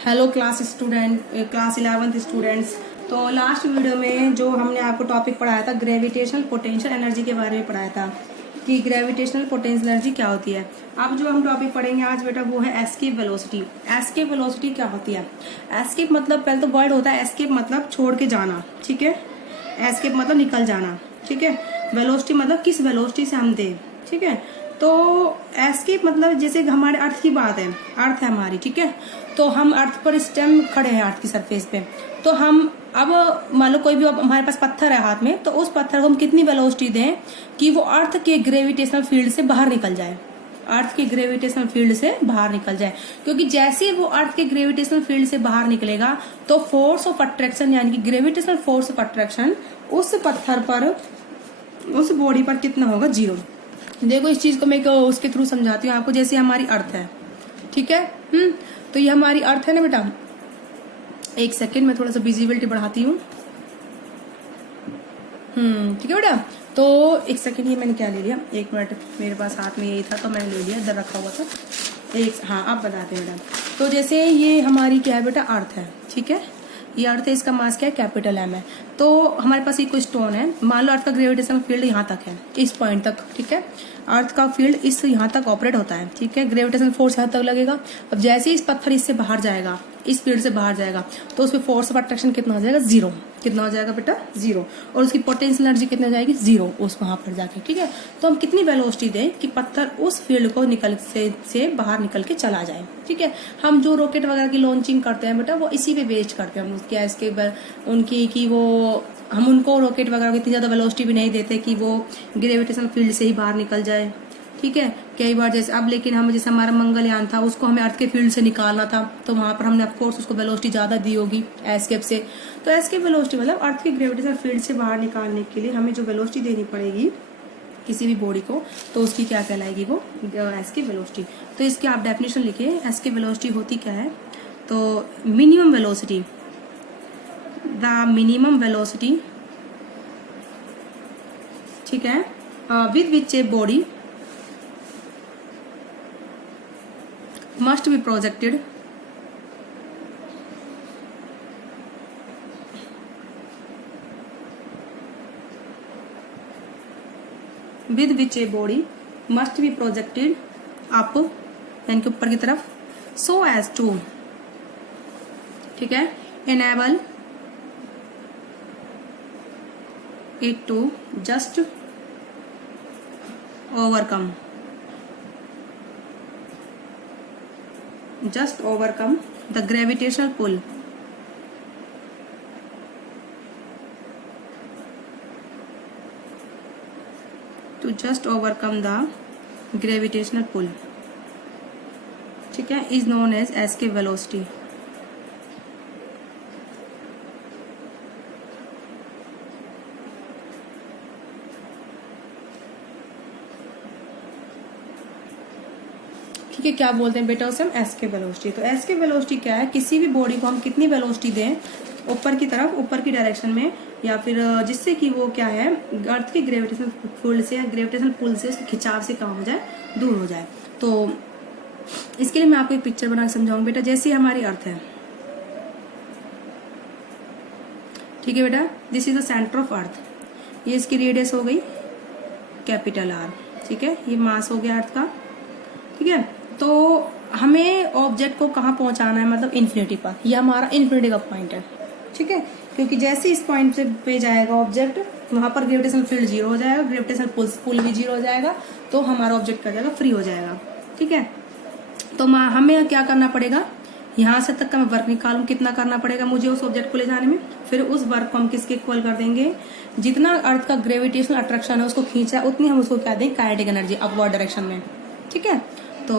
Hello class 11th students. तो last video में जो हमने आपको टॉपिक पढ़ाया था ग्रेविटेशनल पोटेंशियल एनर्जी के बारे में पढ़ाया था कि ग्रेविटेशनल पोटेंशियल एनर्जी क्या होती है। अब जो हम टॉपिक पढ़ेंगे आज बेटा वो है एस्केप वेलोसिटी। एस्केप वेलोसिटी क्या होती है? एस्केप मतलब पहले तो वर्ड होता है एस्केप मतलब छोड़ के जाना, ठीक है। एस्केप मतलब निकल जाना, ठीक है। वेलोसिटी मतलब किस वेलोसिटी से हम दे, ठीक है। तो एस्केप मतलब जैसे हमारे अर्थ की बात है, अर्थ है हमारी, ठीक है। तो हम अर्थ पर इस टाइम खड़े हैं अर्थ की सरफेस पे। तो हम अब मान लो कोई भी हमारे पास पत्थर है हाथ में, तो उस पत्थर को हम कितनी वेलोसिटी दें कि वो अर्थ के ग्रेविटेशनल फील्ड से बाहर निकल जाए, अर्थ के ग्रेविटेशनल फील्ड से बाहर निकल जाए। क्योंकि जैसे वो अर्थ के ग्रेविटेशनल फील्ड से बाहर निकलेगा तो फोर्स ऑफ अट्रैक्शन यानी कि ग्रेविटेशनल फोर्स ऑफ अट्रैक्शन उस पत्थर पर, उस बॉडी पर कितना होगा? 0। देखो इस चीज को मैं उसके थ्रू समझाती हूँ आपको। जैसे हमारी अर्थ है, ठीक है, तो ये हमारी अर्थ है ना बेटा। एक सेकेंड मैं थोड़ा सा विजिबिलिटी बढ़ाती हूँ, ठीक है बेटा। तो एक सेकेंड, ये मैंने क्या ले लिया, एक मिनट, मेरे पास हाथ में यही था तो मैंने ले लिया, इधर रखा हुआ था। हाँ आप बताते हैं बेटा। तो जैसे ये हमारी क्या है बेटा, अर्थ है, ठीक है। ये अर्थ है, इसका मास क्या है? कैपिटल M है। तो हमारे पास एक कोई स्टोन है, मान लो अर्थ का ग्रेविटेशनल फील्ड यहाँ तक है, इस पॉइंट तक, ठीक है। अर्थ का फील्ड इस यहाँ तक ऑपरेट होता है, ठीक है। ग्रेविटेशनल फोर्स यहाँ तक लगेगा। अब जैसे ही इस पत्थर इससे बाहर जाएगा, इस फील्ड से बाहर जाएगा, तो उसमें फोर्स ऑफ अट्रैक्शन कितना हो जाएगा? 0। कितना हो जाएगा बेटा? 0। और उसकी पोटेंशियल एनर्जी कितनी हो जाएगी? 0 उस वहां पर जाके, ठीक है। तो हम कितनी वेलोसिटी दें कि पत्थर उस फील्ड को निकल से बाहर निकल के चला जाए, ठीक है। हम जो रॉकेट वगैरह की लॉन्चिंग करते हैं बेटा वो इसी पे बेस्ड करते हैं हम उसके उनकी कि वो हम उनको रॉकेट वगैरह को इतनी ज्यादा वेलोसिटी भी नहीं देते कि वो ग्रेविटेशनल फील्ड से ही बाहर निकल जाए, ठीक है। कई बार जैसे अब, लेकिन हम जैसे हमारा मंगलयान था उसको हमें अर्थ के फील्ड से निकालना था, तो वहां पर हमने ऑफकोर्स उसको वेलोसिटी ज्यादा दी होगी एस्केप से। तो एस्केप वेलोसिटी मतलब अर्थ के ग्रेविटेशनल फील्ड से बाहर निकालने के लिए हमें जो वेलोसिटी देनी पड़ेगी किसी भी बॉडी को, तो उसकी क्या कहलाएगी? वो एस्केप वेलोसिटी। तो इसके आप डेफिनेशन लिखिए, एस्केप वेलोसिटी होती क्या है? तो minimum velocity, the minimum velocity, ठीक है, with which a body must be projected with which a body must be projected up, यानी कि ऊपर की तरफ, so as to, ठीक है, enable it to just overcome the gravitational pull, to just overcome the gravitational pull, ठीक है, is known as escape velocity। ठीक है, क्या बोलते हैं बेटा उसे? हम एस्केप वेलोसिटी। तो एस्केप वेलोसिटी क्या है? किसी भी बॉडी को हम कितनी वेलोसिटी दें ऊपर की तरफ, ऊपर की डायरेक्शन में, या फिर जिससे कि वो क्या है, अर्थ के ग्रेविटेशनल फील्ड से या ग्रेविटेशनल पुल से, उसके खिंचाव से कम हो जाए, दूर हो जाए। तो इसके लिए मैं आपको एक पिक्चर बना के समझाऊंगी बेटा। जैसे हमारी अर्थ है, ठीक है बेटा, this is the centre of अर्थ। ये इसकी रेडियस हो गई कैपिटल R, ठीक है। ये मास हो गया अर्थ का, ठीक है। तो हमें ऑब्जेक्ट को कहाँ पहुंचाना है? मतलब इन्फिनिटी पर। ये हमारा इन्फिनिटी का पॉइंट है, ठीक है। क्योंकि जैसे इस पॉइंट से पे जाएगा ऑब्जेक्ट, वहां पर ग्रेविटेशनल फील्ड 0 हो जाएगा, ग्रेविटेशनल पुल भी 0 हो जाएगा, तो हमारा ऑब्जेक्ट क्या जाएगा? फ्री हो जाएगा, ठीक है। तो हमें क्या करना पड़ेगा? यहाँ से तक का मैं वर्क निकालूं, कितना करना पड़ेगा मुझे उस ऑब्जेक्ट को ले जाने में। फिर उस वर्क को हम किसके इक्वल कर देंगे? जितना अर्थ का ग्रेविटेशनल अट्रैक्शन है उसको खींचा, उतनी हम उसको क्या देंगे? काइनेटिक एनर्जी अपवर्ड डायरेक्शन में, ठीक है। तो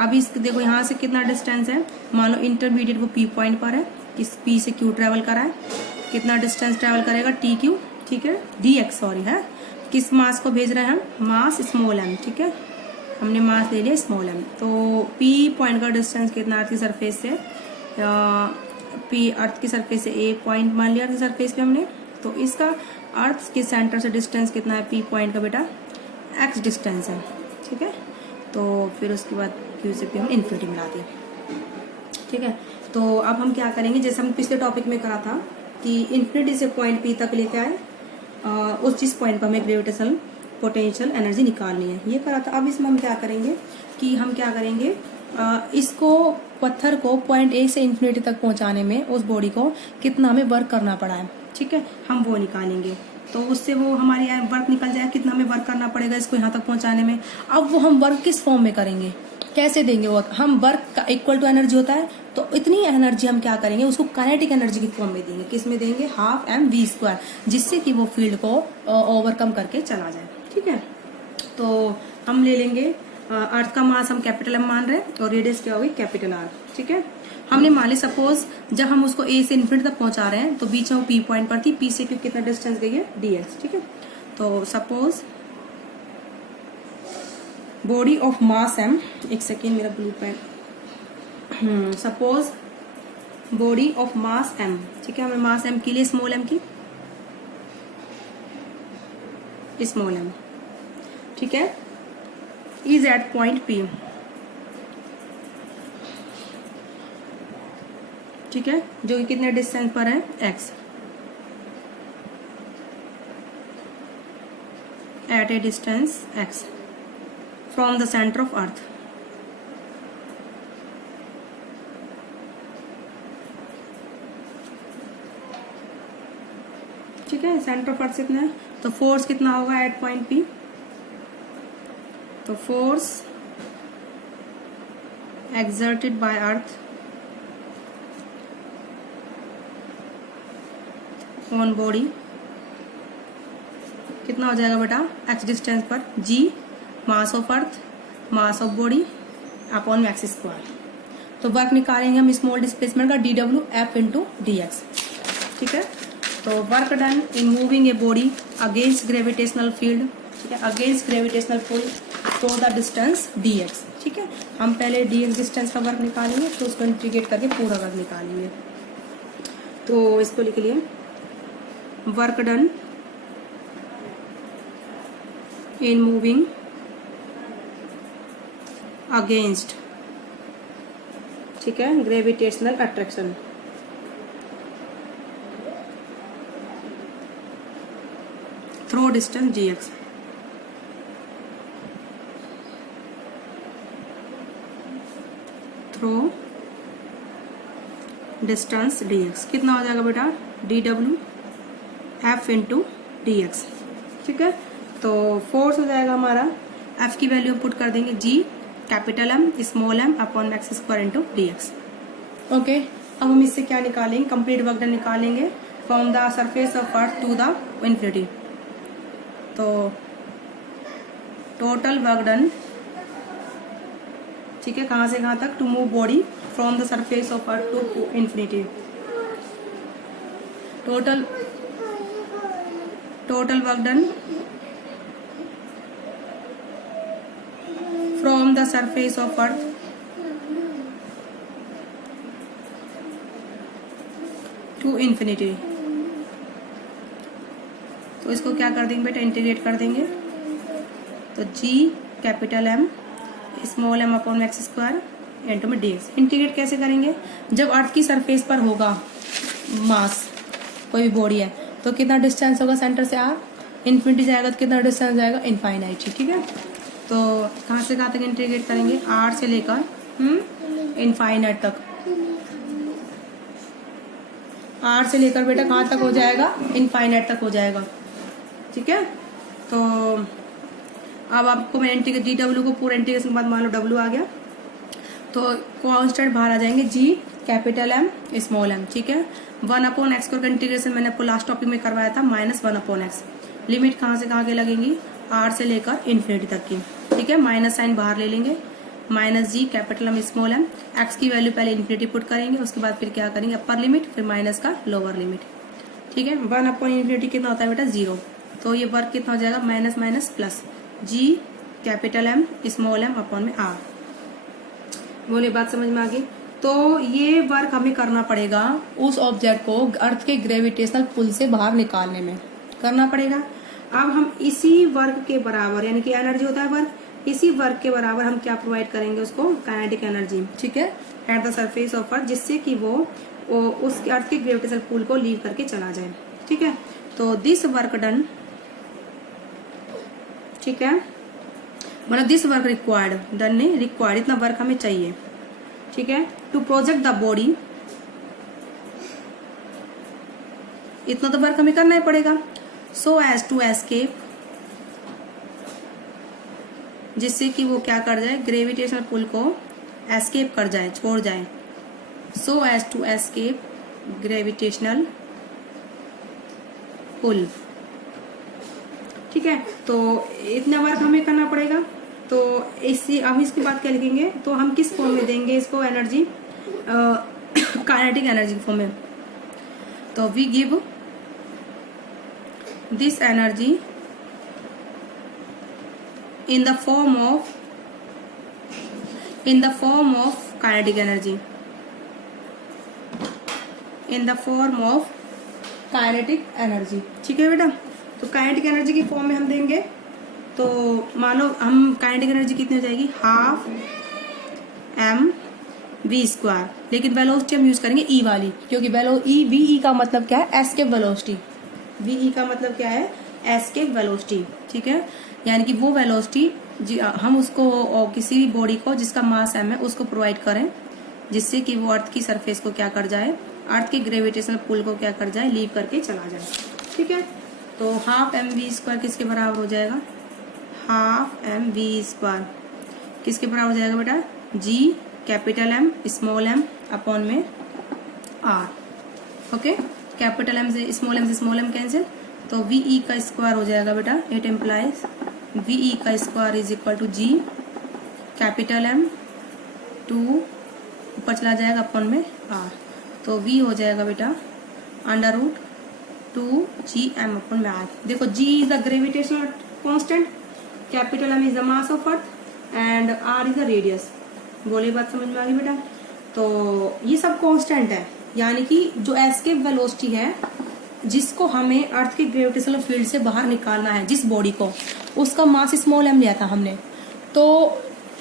अभी देखो यहाँ से कितना डिस्टेंस है, मान लो इंटरमीडिएट वो P पॉइंट पर है, इस P से Q ट्रेवल करा है, कितना डिस्टेंस ट्रेवल करेगा? TQ, ठीक है, DX सॉरी है। किस मास को भेज रहे हैं हम? मास स्मॉल m, ठीक है, हमने मास ले लिया स्मॉल m। तो P पॉइंट का डिस्टेंस कितना अर्थ की सरफेस से? P अर्थ की सरफेस से A पॉइंट मान लिया अर्थ की सरफेस पे हमने। तो इसका अर्थ के सेंटर से डिस्टेंस कितना है P पॉइंट का बेटा? X डिस्टेंस है, ठीक है। तो फिर उसके बाद Q से P हम इन्फिनिटी मिला दिया। ठीक है। तो अब हम क्या करेंगे, जैसे हम पिछले टॉपिक में करा था कि इन्फिनिटी से पॉइंट पी तक लेके आए, उस जिस पॉइंट पर हमें ग्रेविटेशनल पोटेंशियल एनर्जी निकालनी है, ये करा था। अब इसमें हम क्या करेंगे कि हम क्या करेंगे, इसको पत्थर को पॉइंट ए से इन्फिनिटी तक पहुंचाने में उस बॉडी को कितना हमें वर्क करना पड़ा है, ठीक है, हम वो निकालेंगे। तो उससे वो हमारी वर्क निकल जाए, कितना हमें वर्क करना पड़ेगा इसको यहाँ तक पहुंचाने में। अब वो हम वर्क किस फॉर्म में करेंगे, कैसे देंगे वो, हम वर्क का इक्वल टू एनर्जी होता है, तो इतनी एनर्जी हम क्या करेंगे, उसको काइनेटिक एनर्जी की फॉर्म में देंगे। किस में देंगे, 12mv², जिससे कि वो फील्ड को ओवरकम करके चला जाए, ठीक है। तो हम ले लेंगे अर्थ का मास हम कैपिटल एम मान रहे हैं और रेडियस क्या होगी कैपिटल आर, ठीक है। हमने मान ली सपोज जब हम उसको ए से इन्फिनिटी तक पहुंचा रहे हैं तो बीच में पी पॉइंट पर थी, पी से क्यों कितना डिस्टेंस गई है dx, ठीक है। तो suppose body of mass M, एक सेकेंड मेरा blue pen, suppose body of mass M, ठीक है, हमें मास एम के लिए स्मॉल एम की स्मॉल एम, ठीक है, इज एट पॉइंट पी, ठीक है, जो कि कितने डिस्टेंस पर है x, at a distance x from the centre of earth, ठीक है। सेंटर ऑफ अर्थ से कितना है, तो फोर्स कितना होगा एट पॉइंट P, तो force exerted by earth on body कितना हो जाएगा बेटा, x डिस्टेंस पर, g mass of earth, mass of body upon max square. तो वर्क निकालेंगे हम स्मॉल डिस्प्लेसमेंट का dw f इंटू dx, ठीक है। तो work done in moving a body against gravitational field, ठीक है, अगेंस्ट ग्रेविटेशनल पुल तो द डिस्टेंस dx, ठीक है। हम पहले dx डिस्टेंस का वर्क निकालेंगे, तो उसको इंटीग्रेट करके पूरा वर्क निकालेंगे। तो इसको लिख लिए, work done in moving against, ठीक है, gravitational attraction, through distance dx, through distance dx कितना हो जाएगा बेटा, dw f इंटू dx, ठीक है। तो फोर्स हो जाएगा हमारा, f की वैल्यू पुट कर देंगे g capital M small m upon max square into dx, okay. अब हम इससे क्या निकालेंगे, कंप्लीट वर्क डन निकालेंगे from the surface of earth to the infinity. तो टोटल वर्क डन, ठीक है, कहाँ से कहाँ तक, to move body from the surface of earth to infinity, total work done from the surface of earth to infinity. तो इसको क्या कर देंगे बेटा, इंटीग्रेट कर देंगे। तो g capital M small m upon max square into में dx। इंटीग्रेट कैसे करेंगे, जब अर्थ की सरफेस पर होगा मास, कोई भी बॉडी है, तो कितना डिस्टेंस होगा सेंटर से r, इन्फिनिटी जाएगा तो कितना डिस्टेंस जाएगा, इनफाइनाइट, ठीक है। तो कहाँ से कहाँ तक इंटीग्रेट करेंगे, r से लेकर इनफाइनाइट तक, r से लेकर बेटा कहाँ तक हो जाएगा, इनफाइनाइट तक हो जाएगा, ठीक है। तो अब आपको मैं dw को पूरा इंटीग्रेशन के बाद मान लो w आ गया, तो कांस्टेंट बाहर आ जाएंगे, g capital M small m, ठीक है। 1/x का इंटीग्रेशन मैंने आपको लास्ट टॉपिक में करवाया था, -1/x। लिमिट कहाँ से कहाँ के लगेंगी, r से लेकर इन्फिनिटी तक की, ठीक है। माइनस साइन बाहर ले लेंगे, -g capital M small m, x की वैल्यू पहले इन्फिनिटी पुट करेंगे, उसके बाद फिर क्या करेंगे, अपर लिमिट, फिर माइनस का लोअर लिमिट, ठीक है। 1/इन्फिनिटी कितना होता है बेटा, 0। तो ये वर्क कितना हो जाएगा, minus minus plus, g capital M small m upon में r। बोले बात समझ में आ गई। तो ये वर्क हमें करना पड़ेगा उस ऑब्जेक्ट को अर्थ के ग्रेविटेशनल पुल से बाहर निकालने में करना पड़ेगा। अब हम इसी वर्क के बराबर, यानी कि एनर्जी होता है वर्क, इसी वर्क के बराबर हम क्या प्रोवाइड करेंगे उसको, काइनेटिक एनर्जी, ठीक है, एट द सरफेस ऑफ अर्थ, जिससे कि वो उस अर्थ के ग्रेविटेशनल पुल को लीव करके चला जाए, ठीक है। तो दिस वर्क डन, ठीक है, मतलब दिस वर्क रिक्वायर्ड, डन नहीं रिक्वायर्ड, इतना वर्क हमें चाहिए, ठीक है, टू प्रोजेक्ट द बॉडी, इतना तो वर्क हमें करना ही पड़ेगा, सो एज टू एस्केप, जिससे कि वो क्या कर जाए, ग्रेविटेशनल पुल को एस्केप कर जाए, छोड़ जाए, so as to escape gravitational pull, ठीक है। तो इतना वर्क हमें करना पड़ेगा। तो इसी अब इसके बाद क्या लिखेंगे, तो हम किस फॉर्म में देंगे इसको एनर्जी, काइनेटिक एनर्जी फॉर्म में। तो we give this energy in the form of kinetic energy, in the form of kinetic energy, ठीक है बेटा। तो काइनेटिक एनर्जी की फॉर्म में हम देंगे, तो मानो हम काइनेटिक एनर्जी कितनी हो जाएगी, हाफ mv², लेकिन वेलोसिटी हम यूज करेंगे ई वाली, क्योंकि वी का मतलब क्या है, एस्केप वेलोसिटी, वी का मतलब क्या है, एस्केप वेलोसिटी, ठीक है, यानी कि वो वेलोसिटी हम उसको किसी भी बॉडी को जिसका मास m है उसको प्रोवाइड करें, जिससे कि वो अर्थ की सरफेस को क्या कर जाए, अर्थ के ग्रेविटेशनल पुल को क्या कर जाए, लीव करके चला जाए, ठीक है। तो हाफ mv² किसके बराबर हो जाएगा, हाफ mv² किसके बराबर हो जाएगा बेटा, g capital M small m upon में r, ओके, कैपिटल M से स्मॉल m कैंसिल, तो वी का स्क्वायर हो जाएगा बेटा, इट एम्प्लाइज वी का square is equal to G capital M 2 ऊपर चला जाएगा अपॉन में r, तो v हो जाएगा बेटा √2gm अपॉन में r। देखो g is the gravitational constant, capital M is the mass of earth and r is the radius. बोले बात समझ में आ गई बेटा। तो ये सब कांस्टेंट है, यानी कि जो एस्केप वेलोसिटी है जिसको हमें अर्थ के ग्रेविटेशनल फील्ड से बाहर निकालना है, जिस बॉडी को, उसका मास स्मॉल m लिया था हमने। तो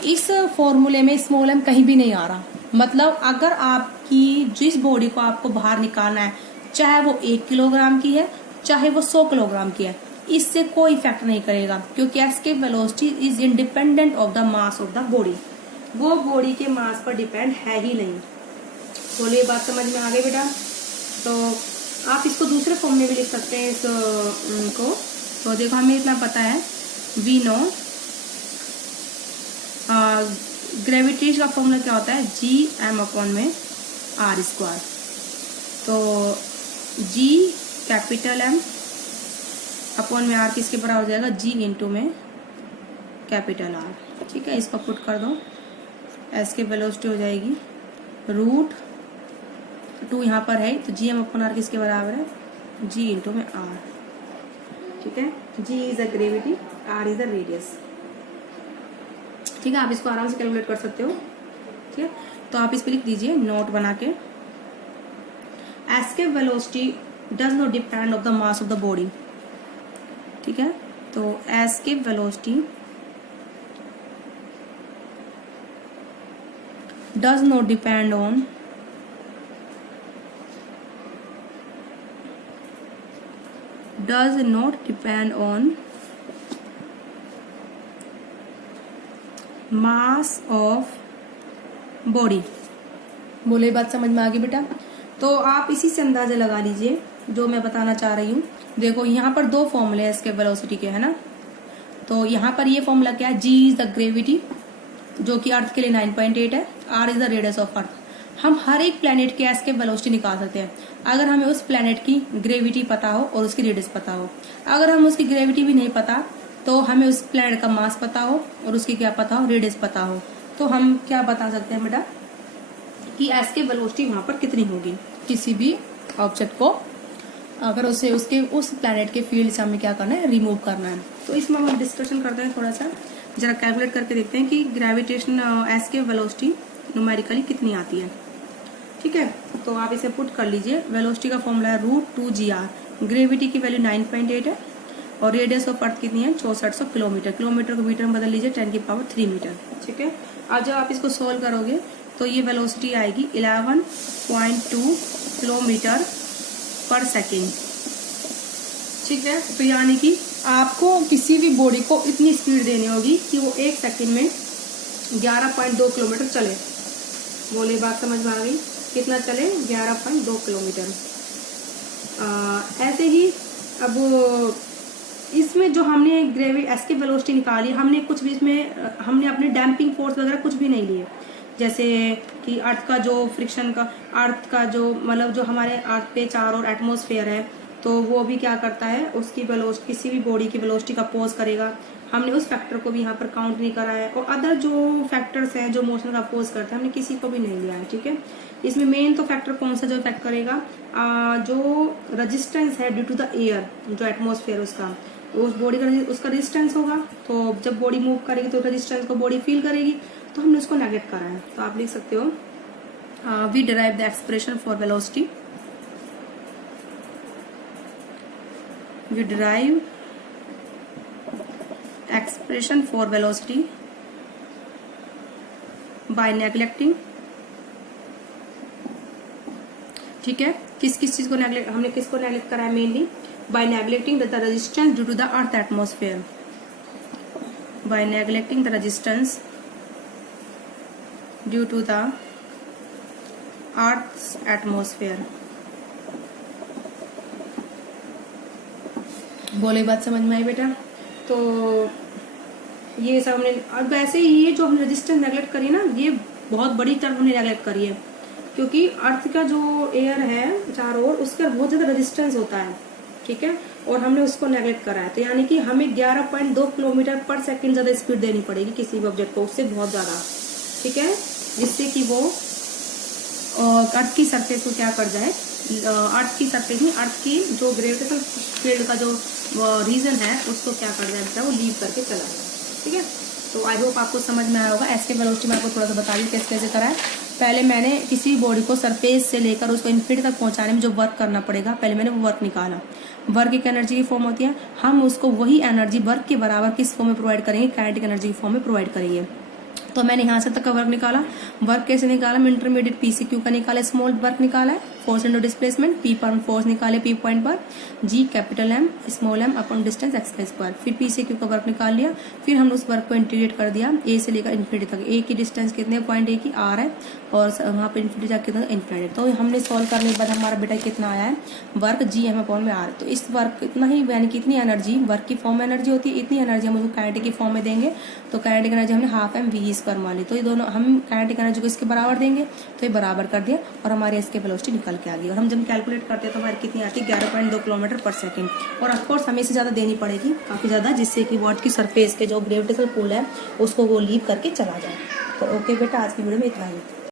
इस फॉर्मूले में स्मॉल m कहीं भी नहीं आ रहा, मतलब अगर आपकी जिस बॉडी को आपको बाहर निकालना है, चाहे वो 1 किलोग्राम की है चाहे वो 100 किलोग्राम की है, इससे कोई इफेक्ट नहीं करेगा, क्योंकि escape velocity is independent of the mass of the body, वो बॉडी के मास पर डिपेंड है ही नहीं। बोलिए बात समझ में आ गई बेटा। तो आप इसको दूसरे फॉर्म में भी लिख सकते हैं इसको। तो देखो हमें इतना पता है, वी नो ग्रेविटी का फॉर्मूला क्या होता है, जी एम अपॉन में r स्क्वायर। तो g कैपिटल M अपॉन में r किसके बराबर हो जाएगा, g इंटू में कैपिटल R, ठीक है। इसको पुट कर दो, एस के वेलोसिटी हो जाएगी √2 यहाँ पर है, तो जी एम अपॉन आर किसके बराबर है, g इंटू में r, ठीक है। g is the gravity, r is the radius, ठीक है। आप इसको आराम से कैलकुलेट कर सकते हो, ठीक है। तो आप इस पे लिख दीजिए नोट बना के, escape velocity does not depend of the mass of the body, ठीक है। तो escape velocity does not depend on mass of body। बोले बात समझ में आ गई बेटा। तो आप इसी से अंदाजा लगा लीजिए जो मैं बताना चाह रही हूँ। देखो यहाँ पर दो फॉर्मूले हैं इसके वेलोसिटी के, है ना। तो यहाँ पर ये फॉर्मूला क्या है, जी इज द ग्रेविटी जो कि अर्थ के लिए 9.8 है, r is the radius of earth. हम हर एक प्लेनेट के एस्केप वेलोसिटी निकाल सकते हैं अगर हमें उस प्लेनेट की ग्रेविटी पता हो और उसकी रेडियस पता हो। अगर हम उसकी ग्रेविटी भी नहीं पता तो हमें उस प्लेनेट का मास पता हो और उसकी क्या पता हो, रेडियस पता हो, तो हम क्या बता सकते हैं बेटा कि एस्केप वेलोसिटी वहां पर कितनी होगी किसी भी ऑब्जेक्ट को, अगर उसे उसके उस प्लेनेट के फील्ड से हमें क्या करना है, रिमूव करना है। तो इसमें हम डिस्कशन करते हैं, थोड़ा सा जरा कैलकुलेट करके देखते हैं कि ग्रेविटेशन एस्केप वेलोसिटी न्यूमेरिकली कितनी आती है, ठीक है। तो आप इसे पुट कर लीजिए। वेलोसिटी का फॉर्मूला है √2gr, ग्रेविटी की वैल्यू 9.8 है और रेडियस ऑफ अर्थ कितनी है 6400 किलोमीटर। किलोमीटर को मीटर में बदल लीजिए 10⁻³ मीटर। ठीक है, अब जब आप इसको सोल्व करोगे तो ये वेलोसिटी आएगी 11.2 किलोमीटर पर सेकेंड। ठीक है, तो यानी कि आपको किसी भी बॉडी को इतनी स्पीड देनी होगी कि वो 1 सेकेंड में 11.2 किलोमीटर चले। बोले बात समझ में आ गई? कितना चले? 11.2 किलोमीटर। ऐसे ही अब इसमें जो हमने ग्रेविटी एस्केप वेलोसिटी निकाली, हमने कुछ भी इसमें हमने अपने डैम्पिंग फोर्स वगैरह कुछ भी नहीं लिए। जैसे कि अर्थ का जो फ्रिक्शन का अर्थ का जो मतलब जो हमारे अर्थ पे चारों ओर एटमॉस्फेयर है, तो वो भी क्या करता है, उसकी वेलोसिटी किसी भी बॉडी की वेलोसिटी का अपोज करेगा। हमने उस फैक्टर को भी यहाँ पर काउंट नहीं करा है। और अदर जो फैक्टर्स हैं जो मोशन का अपोज करते हैं, हमने किसी को भी नहीं लिया है। ठीक है, इसमें मेन तो फैक्टर कौन सा जो इफेक्ट करेगा, जो रेजिस्टेंस है ड्यू टू द एयर, जो एटमॉस्फेयर उसका, उस बॉडी का उसका रेजिस्टेंस होगा। तो जब बॉडी मूव करेगी तो रेजिस्टेंस को बॉडी फील करेगी, तो हमने उसको नेगलेक्ट करा है। तो आप लिख सकते हो we derive the expression for velocity, we derive expression for velocity by neglecting। ठीक है, किस चीज को नेगलेक्ट, हमने किसको नेगलेक्ट करा है? Mainly by neglecting the resistance due to the earth atmosphere, by neglecting the resistance due to the earth atmosphere. बोले बात समझ में आई बेटा? तो ये सब हमने, और वैसे ये जो हम रेजिस्टेंस नेगलेक्ट करी ना, ये बहुत बड़ी टर्म हमने नेगलेक्ट करी है, क्योंकि अर्थ का जो एयर है चारों ओर, उसका बहुत ज्यादा रेजिस्टेंस होता है। ठीक है, और हमने उसको नेगलेक्ट करा है। तो यानी कि हमें 11.2 किलोमीटर पर सेकेंड ज्यादा स्पीड देनी पड़ेगी किसी भी ऑब्जेक्ट को, उससे बहुत ज्यादा। ठीक है, जिससे कि वो अर्थ की सरफेस को क्या कर जाए, अर्थ की सरफेस में अर्थ की जो ग्रेविटेशनल फील्ड का जो रीजन है उसको क्या कर जाए, वो लीव करके चला जाए। ठीक है, तो आई होप आपको समझ में आया होगा। एस्केप वेलोसिटी मैं आपको थोड़ा सा बता दी कैसे कैसे करा है। पहले मैंने किसी बॉडी को सरफेस से लेकर उसको इन्फिनिटी तक पहुंचाने में जो वर्क करना पड़ेगा, पहले मैंने वो वर्क निकाला। वर्क एक एनर्जी की फॉर्म होती है, हम उसको वही एनर्जी वर्क के बराबर किस फॉर्म में प्रोवाइड करेंगे, काइनेटिक एनर्जी की फॉर्म में प्रोवाइड करेंगे। तो मैंने यहाँ से तक का वर्क निकाला। वर्क कैसे निकाला? मैं इंटरमीडिएट पी से क्यू का निकाला, स्मॉल वर्क निकाला है, फोर्स इंटू डिस्प्लेसमेंट, पी पर फोर्स निकाले पी पॉइंट पर, G capital M small m upon distance x square. फिर पी से क्यू का वर्क निकाल लिया, फिर हमने उस वर्क को इंटीग्रेट कर दिया ए से लेकर इन्फिनिटी तक। ए की डिस्टेंस कितने पॉइंट ए की आर है, और वहाँ पर इन्फिनिटी तक कितना इन्फिनिटी। तो हमने सॉल्व करने के बाद हमारा बेटा कितना आया है, वर्क जी एम अपॉन में आर। तो इस वर्क इतना ही, यानी कि इतनी एनर्जी वर्क की फॉर्म में एनर्जी होती है, इतनी एनर्जी हम उसको काइनेटिक की फॉर्म में देंगे। तो काइनेटिक एनर्जी हमने हाफ एम वी स्क्वायर मान ली। तो ये दोनों हम काइनेटिक एनर्जी को इसके बराबर देंगे, तो ये बराबर कर दिया और हमारी एस्केप वेलोसिटी निकल के आ गई। और हम जब कैलकुलेट करते हैं तो हमारी कितनी आती है, 11.2 किलोमीटर पर सेकेंड। और ऑफकोर्स हमें इससे ज्यादा देनी पड़ेगी, काफी ज्यादा, जिससे कि वॉट की सरफेस के जो ग्रेविटेशनल पुल है उसको वो लीव करके चला जाए। तो ओके बेटा, आज की वीडियो में इतना ही।